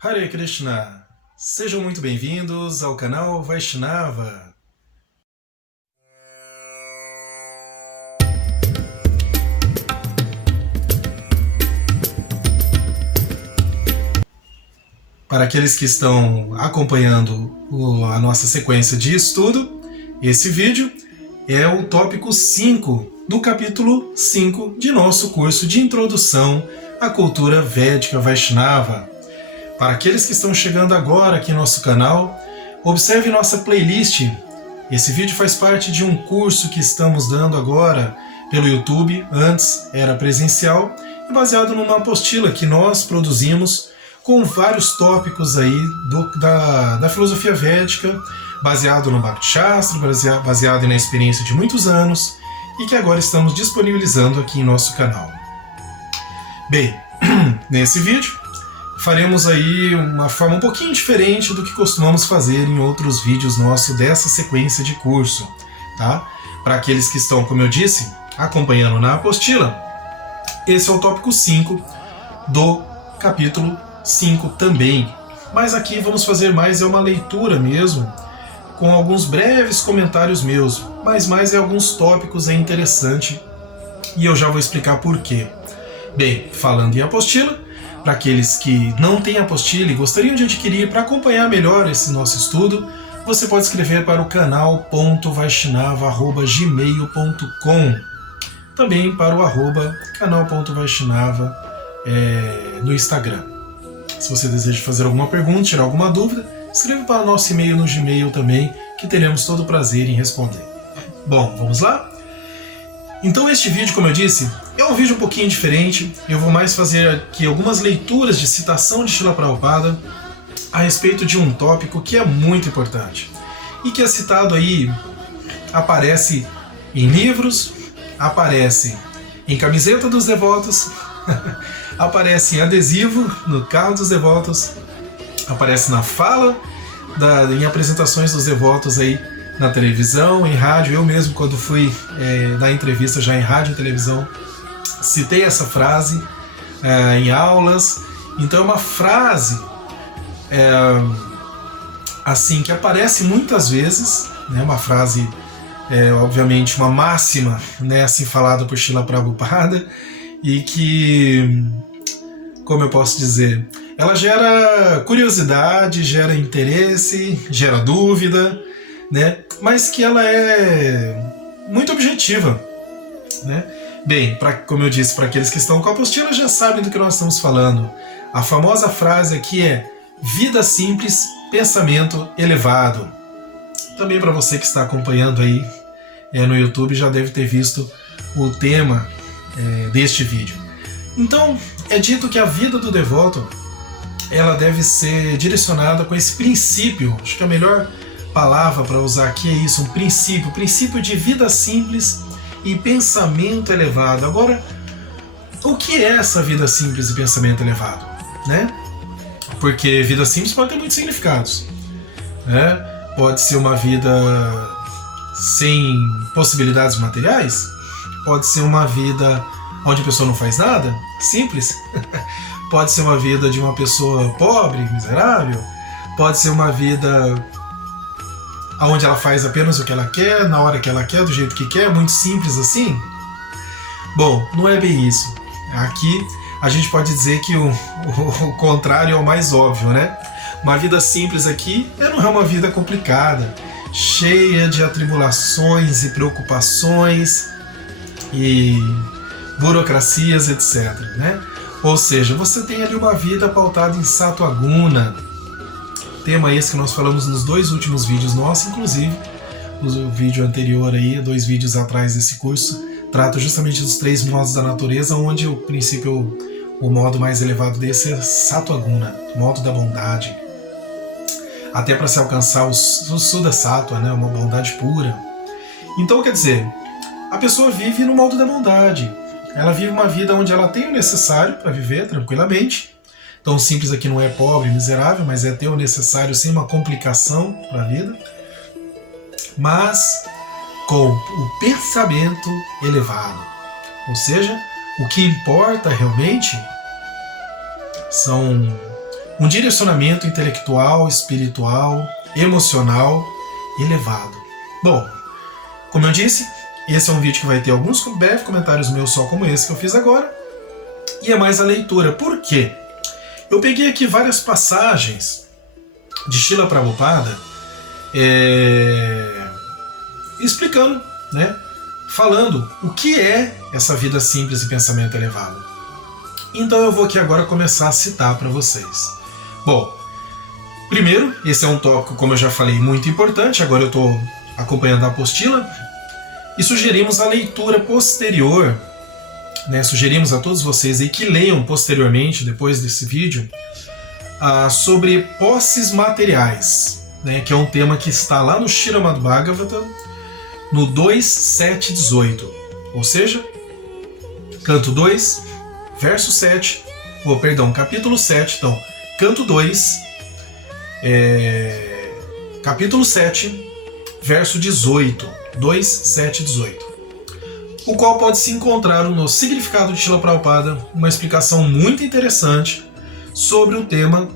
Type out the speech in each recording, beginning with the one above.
Hare Krishna! Sejam muito bem-vindos ao canal Vaishnava. Para aqueles que estão acompanhando a nossa sequência de estudo, esse vídeo é o tópico 5 do capítulo 5 de nosso curso de Introdução à Cultura Védica Vaishnava. Para aqueles que estão chegando agora aqui no nosso canal, observe nossa playlist. Esse vídeo faz parte de um curso que estamos dando agora pelo YouTube, antes era presencial, e baseado numa apostila que nós produzimos com vários tópicos aí da filosofia védica, baseado no Bhakti Shastra, baseado na experiência de muitos anos, e que agora estamos disponibilizando aqui em nosso canal. Bem, nesse vídeo faremos aí uma forma um pouquinho diferente do que costumamos fazer em outros vídeos nossos dessa sequência de curso, tá? Para aqueles que estão, como eu disse, acompanhando na apostila, esse é o tópico 5 do capítulo 5 também. Mas aqui vamos fazer mais uma leitura mesmo, com alguns breves comentários meus, mas mais alguns tópicos interessantes, e eu já vou explicar por quê. Bem, falando em apostila, para aqueles que não têm apostila e gostariam de adquirir para acompanhar melhor esse nosso estudo, você pode escrever para o canal.vaishnava@gmail.com, também para o @canal.vaishnava no Instagram. Se você deseja fazer alguma pergunta, tirar alguma dúvida, escreva para o nosso e-mail no Gmail também, que teremos todo o prazer em responder. Bom, vamos lá? Então este vídeo, como eu disse, é um vídeo um pouquinho diferente. Eu vou mais fazer aqui algumas leituras de citação de Srila Prabhupada a respeito de um tópico que é muito importante e que é citado aí, aparece em livros, aparece em camiseta dos devotos, aparece em adesivo no carro dos devotos, aparece na fala, em apresentações dos devotos aí na televisão, em rádio. Eu mesmo, quando fui dar entrevista já em rádio e televisão, citei essa frase em aulas. Então é uma frase assim que aparece muitas vezes, né, uma frase, obviamente uma máxima, né, assim falada por Srila Prabhupada, e que, como eu posso dizer, ela gera curiosidade, gera interesse, gera dúvida, né? Mas que ela é muito objetiva, né? Bem, como eu disse, para aqueles que estão com a apostila já sabem do que nós estamos falando. A famosa frase aqui é: vida simples, pensamento elevado. Também para você que está acompanhando aí no YouTube já deve ter visto o tema deste vídeo. Então, é dito que a vida do devoto ela deve ser direcionada com esse princípio. Acho que a melhor palavra para usar aqui é isso, um princípio de vida simples e pensamento elevado. Agora, o que é essa vida simples e pensamento elevado, né? Porque vida simples pode ter muitos significados, né? Pode ser uma vida sem possibilidades materiais, pode ser uma vida onde a pessoa não faz nada, simples, pode ser uma vida de uma pessoa pobre, miserável, pode ser uma vida onde ela faz apenas o que ela quer, na hora que ela quer, do jeito que quer, muito simples assim. Bom, não é bem isso. Aqui a gente pode dizer que o contrário é o mais óbvio, né? Uma vida simples aqui não é uma vida complicada, cheia de atribulações e preocupações e burocracias, etc., né? Ou seja, você tem ali uma vida pautada em Sattva Guna, tema esse que nós falamos nos 2 últimos vídeos nossos, inclusive o vídeo anterior aí, 2 vídeos atrás desse curso, trata justamente dos 3 modos da natureza, onde o princípio, o modo mais elevado desse é Sattva Guna, modo da bondade. Até para se alcançar o Suddha Sattva, né, uma bondade pura. Então, quer dizer, a pessoa vive no modo da bondade. Ela vive uma vida onde ela tem o necessário para viver tranquilamente. Tão simples aqui não é pobre, miserável, mas é ter o necessário sem uma complicação para a vida. Mas com o pensamento elevado. Ou seja, o que importa realmente são um direcionamento intelectual, espiritual, emocional elevado. Bom, como eu disse, esse é um vídeo que vai ter alguns breves comentários meus só como esse que eu fiz agora, e é mais a leitura. Por quê? Eu peguei aqui várias passagens de Srila Prabhupada explicando, né, falando o que é essa vida simples e pensamento elevado. Então eu vou aqui agora começar a citar para vocês. Bom, primeiro, esse é um tópico, como eu já falei, muito importante. Agora eu estou acompanhando a apostila e sugerimos a leitura posterior, né? Sugerimos a todos vocês aí que leiam posteriormente, depois desse vídeo, sobre posses materiais, né? Que é um tema que está lá no Srimad Bhagavatam, no 2.7.18, ou seja, canto 2, verso 7, capítulo 7, então, canto 2, capítulo 7, verso 18, 2.7.18, o qual pode-se encontrar no significado de Srila Prabhupada, uma explicação muito interessante sobre o tema,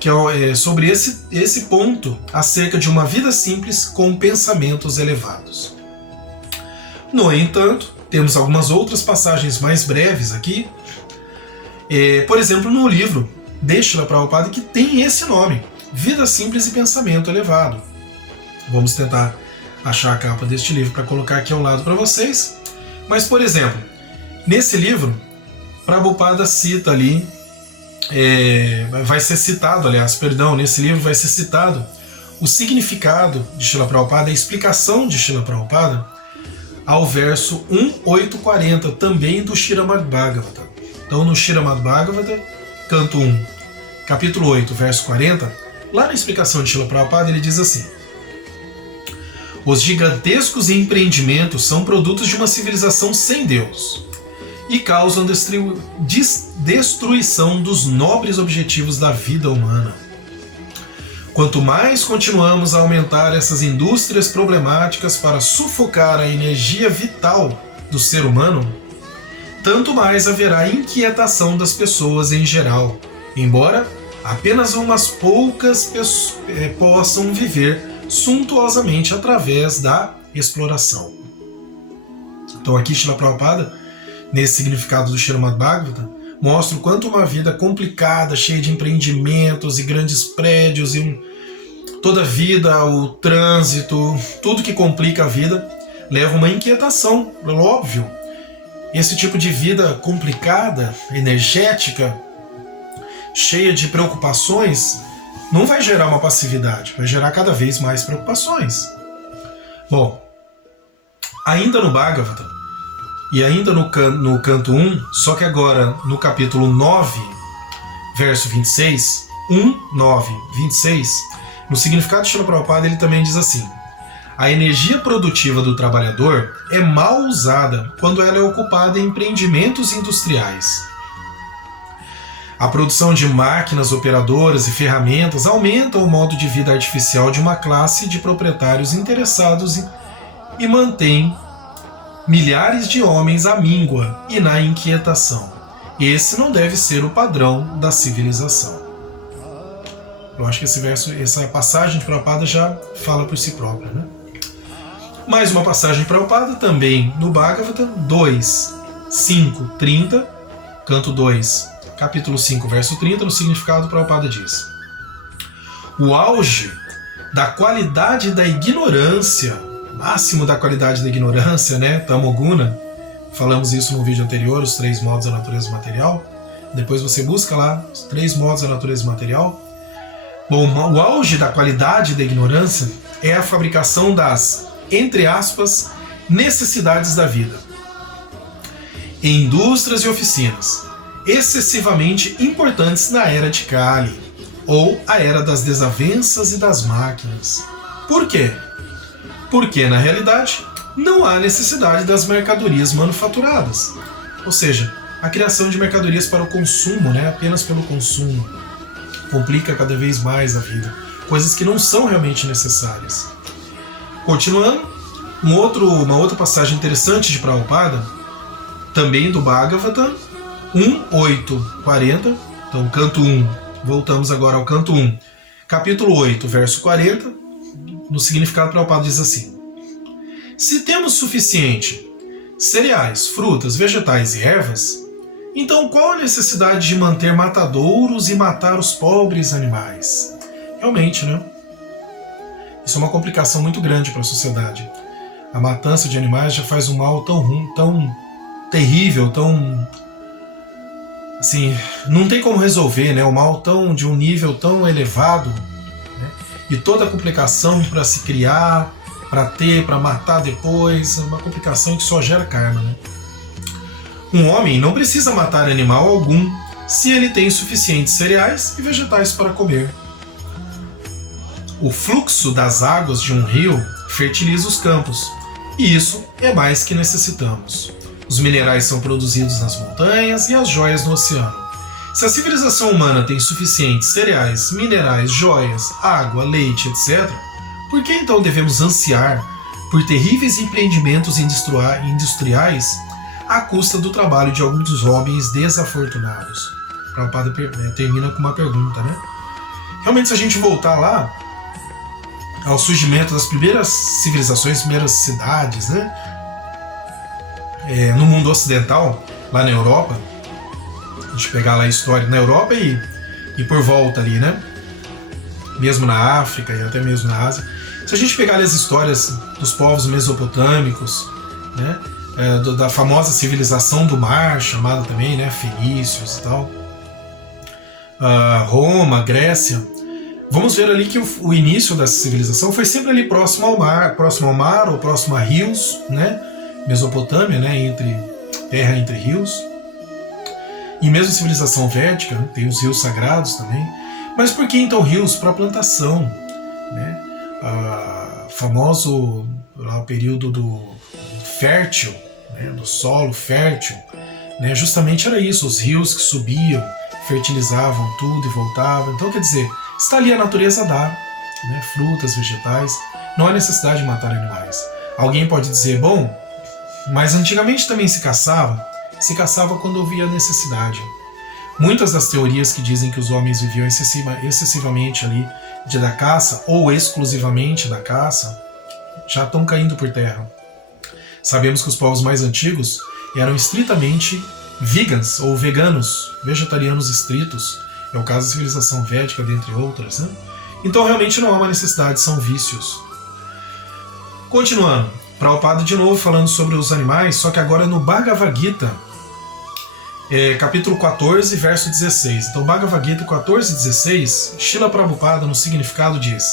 que é sobre esse ponto acerca de uma vida simples com pensamentos elevados. No entanto, temos algumas outras passagens mais breves aqui, por exemplo, no livro de Srila Prabhupada, que tem esse nome, Vida Simples e Pensamento Elevado. Vamos tentar achar a capa deste livro para colocar aqui ao lado para vocês. Mas, por exemplo, nesse livro, Prabhupada cita ali, nesse livro vai ser citado o significado de Srila Prabhupada, a explicação de Srila Prabhupada, ao verso 1.8.40, também do Srimad Bhagavatam. Então, no Srimad Bhagavatam, canto 1, capítulo 8, verso 40, lá na explicação de Srila Prabhupada, ele diz assim: os gigantescos empreendimentos são produtos de uma civilização sem Deus e causam destruição dos nobres objetivos da vida humana. Quanto mais continuamos a aumentar essas indústrias problemáticas para sufocar a energia vital do ser humano, tanto mais haverá inquietação das pessoas em geral, embora apenas umas poucas possam viver suntuosamente através da exploração. Então aqui Srila Prabhupada, nesse significado do Srimad Bhagavatam, mostra o quanto uma vida complicada, cheia de empreendimentos e grandes prédios e toda a vida, o trânsito, tudo que complica a vida, leva uma inquietação, óbvio. Esse tipo de vida complicada, energética, cheia de preocupações, não vai gerar uma passividade, vai gerar cada vez mais preocupações. Bom, ainda no Bhagavatam, e ainda no canto 1, só que agora no capítulo 9, verso 26, 1.9.26, no significado de Srila Prabhupada, ele também diz assim: a energia produtiva do trabalhador é mal usada quando ela é ocupada em empreendimentos industriais. A produção de máquinas operadoras e ferramentas aumenta o modo de vida artificial de uma classe de proprietários interessados e mantém milhares de homens à míngua e na inquietação. Esse não deve ser o padrão da civilização. Eu acho que essa passagem de Prabhupada já fala por si própria, né? Mais uma passagem de Prabhupada também no Bhagavatam 2.5.30, canto 2, capítulo 5, verso 30, no significado Prabhupada diz: o auge da qualidade da ignorância, máximo da qualidade da ignorância, né? Tamoguna, falamos isso no vídeo anterior, os 3 modos da natureza material. Depois você busca lá os 3 modos da natureza material. Bom, o auge da qualidade da ignorância é a fabricação das, entre aspas, necessidades da vida em indústrias e oficinas, excessivamente importantes na era de Kali, ou a era das desavenças e das máquinas. Por quê? Porque, na realidade, não há necessidade das mercadorias manufaturadas, ou seja, a criação de mercadorias para o consumo, né, apenas pelo consumo, complica cada vez mais a vida, coisas que não são realmente necessárias. Continuando, uma outra passagem interessante de Prabhupada, também do Bhagavatam, 1.8.40, então canto 1, Voltamos agora ao canto 1. Capítulo 8, verso 40. No significado, Prabhupada diz assim: se temos suficiente cereais, frutas, vegetais e ervas, então qual a necessidade de manter matadouros e matar os pobres animais? Realmente, né? Isso é uma complicação muito grande para a sociedade. A matança de animais já faz um mal tão ruim, tão terrível, tão... assim, não tem como resolver, né? Um mal tão de um nível tão elevado, né? E toda a complicação para se criar, para ter, para matar depois, é uma complicação que só gera karma, né? Um homem não precisa matar animal algum se ele tem suficientes cereais e vegetais para comer. O fluxo das águas de um rio fertiliza os campos, e isso é mais que necessitamos. Os minerais são produzidos nas montanhas e as joias no oceano. Se a civilização humana tem suficientes cereais, minerais, joias, água, leite, etc., por que então devemos ansiar por terríveis empreendimentos industriais à custa do trabalho de alguns homens desafortunados? Prabhupada termina com uma pergunta, né? Realmente, se a gente voltar lá ao surgimento das primeiras civilizações, primeiras cidades, né? No mundo ocidental, lá na Europa, a gente pegar lá a história na Europa e por volta ali, né? Mesmo na África e até mesmo na Ásia. Se a gente pegar ali as histórias dos povos mesopotâmicos, né? Da famosa civilização do mar, chamada também, né? Fenícios e tal. Roma, Grécia. Vamos ver ali que o início dessa civilização foi sempre ali próximo ao mar ou próximo a rios, né? Mesopotâmia, né? Terra entre rios. E mesmo a civilização védica, né? Tem os rios sagrados também. Mas por que então rios? Para plantação, né? Famoso lá, o período do fértil, né? Do solo fértil, né? Justamente era isso, os rios que subiam, fertilizavam tudo e voltavam. Então, quer dizer, está ali a natureza dá, né? Frutas, vegetais, não há necessidade de matar animais. Alguém pode dizer, bom, mas antigamente também se caçava quando havia necessidade. Muitas das teorias que dizem que os homens viviam excessivamente ali da caça, ou exclusivamente da caça, já estão caindo por terra. Sabemos que os povos mais antigos eram estritamente vegans ou veganos, vegetarianos estritos. É o caso da civilização védica, dentre outras, né? Então realmente não há uma necessidade, são vícios. Continuando, Prabhupada de novo falando sobre os animais, só que agora no Bhagavad Gita, capítulo 14, verso 16. Então Bhagavad Gita 14, 16, Srila Prabhupada no significado diz: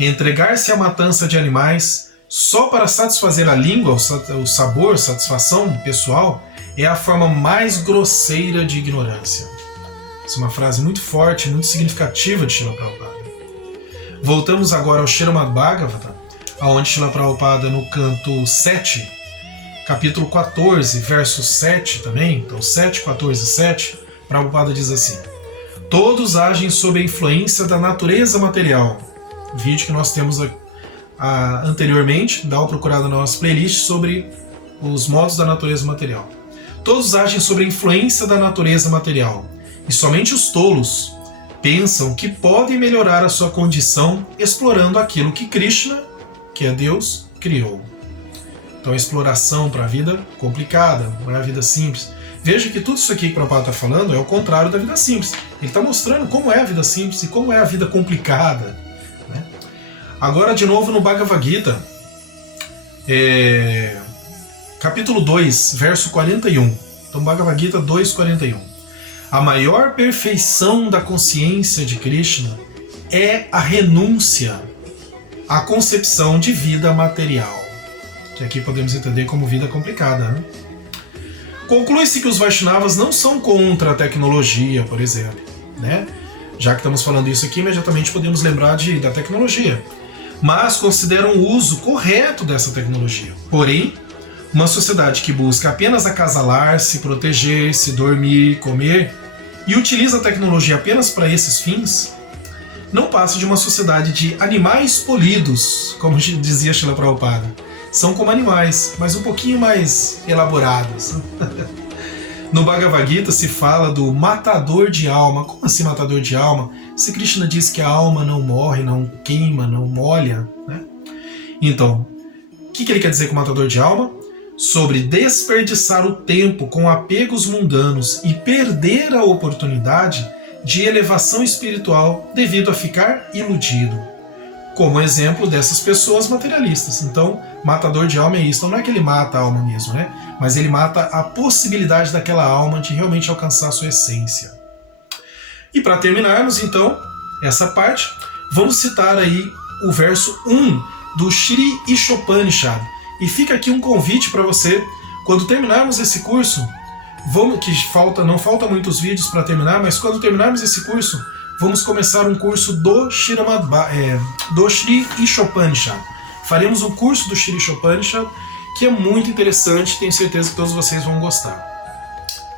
entregar-se à matança de animais só para satisfazer a língua, o sabor, satisfação pessoal, é a forma mais grosseira de ignorância. Essa é uma frase muito forte, muito significativa de Srila Prabhupada. Voltamos agora ao Srimad Bhagavatam, onde Srila Prabhupada no canto 7, capítulo 14, verso 7 também, então 7, 14 e 7, Prabhupada diz assim: todos agem sob a influência da natureza material. Vídeo que nós temos anteriormente, dá uma procurada na nossa playlist sobre os modos da natureza material. Todos agem sob a influência da natureza material, e somente os tolos pensam que podem melhorar a sua condição explorando aquilo que Krishna, que é Deus, criou. Então a exploração para a vida complicada, não é a vida simples. Veja que tudo isso aqui que o Prabhupada está falando é o contrário da vida simples. Ele está mostrando como é a vida simples e como é a vida complicada, né? Agora de novo no Bhagavad Gita, capítulo 2, verso 41. Então Bhagavad Gita 2:41. A maior perfeição da consciência de Krishna é a renúncia à concepção de vida material, que aqui podemos entender como vida complicada, né? Conclui-se que os Vaishnavas não são contra a tecnologia, por exemplo, né? Já que estamos falando isso aqui, imediatamente podemos lembrar da tecnologia, mas consideram o uso correto dessa tecnologia. Porém, uma sociedade que busca apenas acasalar-se, proteger-se, dormir, comer e utiliza a tecnologia apenas para esses fins, não passa de uma sociedade de animais polidos, como dizia Srila Prabhupada. São como animais, mas um pouquinho mais elaborados. No Bhagavad Gita se fala do matador de alma. Como assim matador de alma? Se Krishna diz que a alma não morre, não queima, não molha, né? Então, o que ele quer dizer com matador de alma? Sobre desperdiçar o tempo com apegos mundanos e perder a oportunidade de elevação espiritual devido a ficar iludido. Como exemplo dessas pessoas materialistas. Então, matador de alma é isso. Então não é que ele mata a alma mesmo, né? Mas ele mata a possibilidade daquela alma de realmente alcançar a sua essência. E para terminarmos, então, essa parte, vamos citar aí o verso 1 do Shri Ishopanishad. E fica aqui um convite para você, quando terminarmos esse curso, não falta muitos vídeos para terminar, mas quando terminarmos esse curso, vamos começar um curso do Shri Ishopanishad. Faremos um curso do Shri Ishopanishad, que é muito interessante, tenho certeza que todos vocês vão gostar.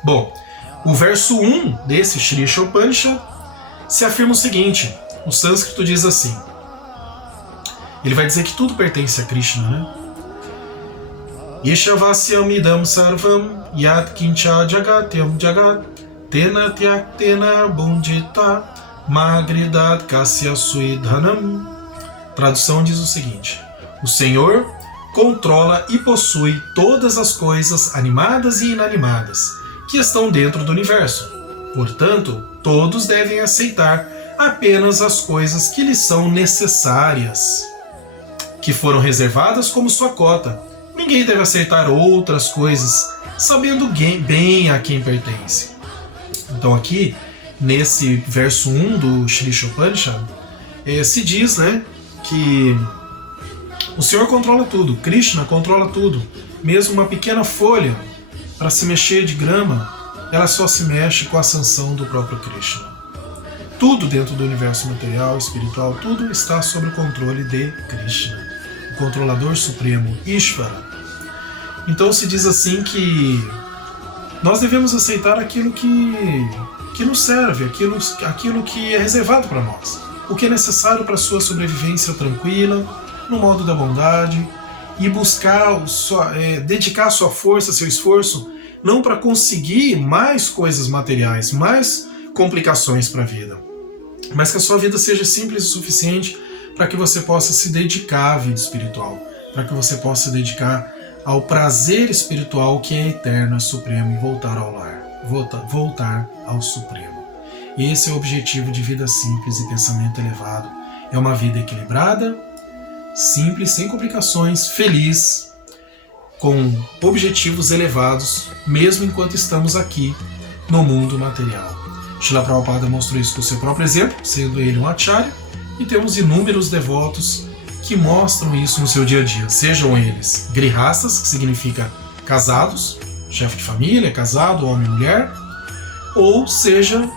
Bom, o verso 1 desse Shri Ishopanishad se afirma o seguinte, o sânscrito diz assim, ele vai dizer que tudo pertence a Krishna, né? Yeshavasyam idam sarvam yat kincha jagatyam jagat tena tyaktena bundita magridat kasya suidhanam. Tradução diz o seguinte: o Senhor controla e possui todas as coisas animadas e inanimadas que estão dentro do universo. Portanto, todos devem aceitar apenas as coisas que lhes são necessárias, que foram reservadas como sua cota. Ninguém deve aceitar outras coisas, sabendo bem a quem pertence. Então aqui, nesse verso 1 do Shri Ishopanishad, se diz, né, que o Senhor controla tudo, Krishna controla tudo. Mesmo uma pequena folha, para se mexer de grama, ela só se mexe com a sanção do próprio Krishna. Tudo dentro do universo material, espiritual, tudo está sob o controle de Krishna, o controlador supremo, Ishvara. Então se diz assim que nós devemos aceitar aquilo que nos serve, aquilo que é reservado para nós, o que é necessário para a sua sobrevivência tranquila, no modo da bondade, e buscar, dedicar sua força, seu esforço, não para conseguir mais coisas materiais, mais complicações para a vida, mas que a sua vida seja simples o suficiente para que você possa se dedicar à vida espiritual, para que você possa se dedicar ao prazer espiritual que é eterno, é supremo, e voltar ao lar, voltar ao Supremo. Esse é o objetivo de vida simples e pensamento elevado. É uma vida equilibrada, simples, sem complicações, feliz, com objetivos elevados, mesmo enquanto estamos aqui no mundo material. Srila Prabhupada mostrou isso com o seu próprio exemplo, sendo ele um acharya, e temos inúmeros devotos que mostram isso no seu dia a dia, sejam eles grihastas, que significa casados, chefe de família, casado, homem e mulher, ou seja,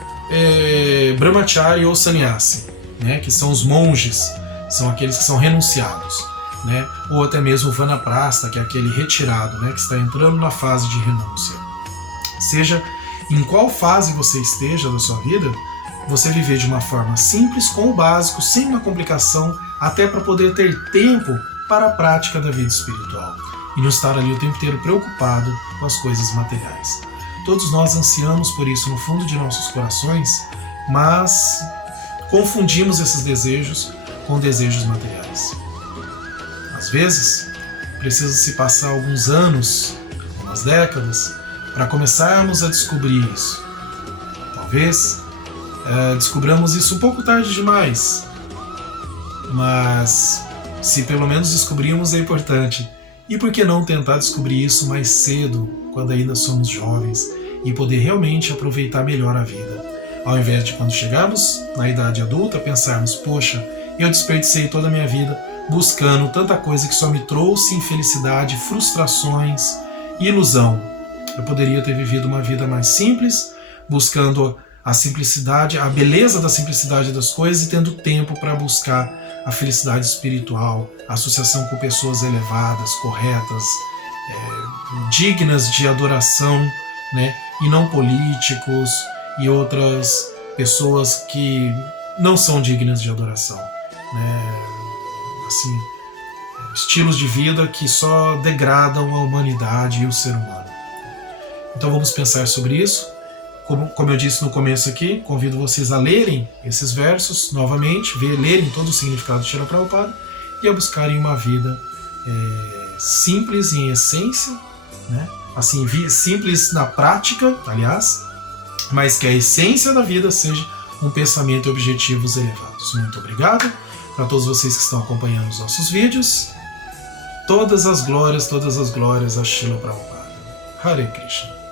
brahmachari ou sannyasi, né, que são os monges, são aqueles que são renunciados, né, ou até mesmo vanaprastha, que é aquele retirado, né, que está entrando na fase de renúncia. Seja em qual fase você esteja da sua vida, você viver de uma forma simples, com o básico, sem uma complicação, até para poder ter tempo para a prática da vida espiritual e não estar ali o tempo inteiro preocupado com as coisas materiais. Todos nós ansiamos por isso no fundo de nossos corações, mas confundimos esses desejos com desejos materiais. Às vezes, precisa-se passar alguns anos, algumas décadas, para começarmos a descobrir isso. Talvez descobramos isso um pouco tarde demais, mas se pelo menos descobrimos é importante. E por que não tentar descobrir isso mais cedo, quando ainda somos jovens, e poder realmente aproveitar melhor a vida, ao invés de quando chegarmos na idade adulta pensarmos, poxa, eu desperdicei toda a minha vida buscando tanta coisa que só me trouxe infelicidade, frustrações e ilusão. Eu poderia ter vivido uma vida mais simples, buscando a simplicidade, a beleza da simplicidade das coisas e tendo tempo para buscar a felicidade espiritual, a associação com pessoas elevadas, corretas, dignas de adoração, né? E não políticos e outras pessoas que não são dignas de adoração, né? Assim, estilos de vida que só degradam a humanidade e o ser humano. Então vamos pensar sobre isso. Como eu disse no começo aqui, convido vocês a lerem esses versos novamente, lerem todo o significado de Srila Prabhupada e a buscarem uma vida simples em essência, né? Assim, simples na prática, aliás, mas que a essência da vida seja um pensamento e objetivos elevados. Muito obrigado para todos vocês que estão acompanhando os nossos vídeos. Todas as glórias a Srila Prabhupada. Hare Krishna.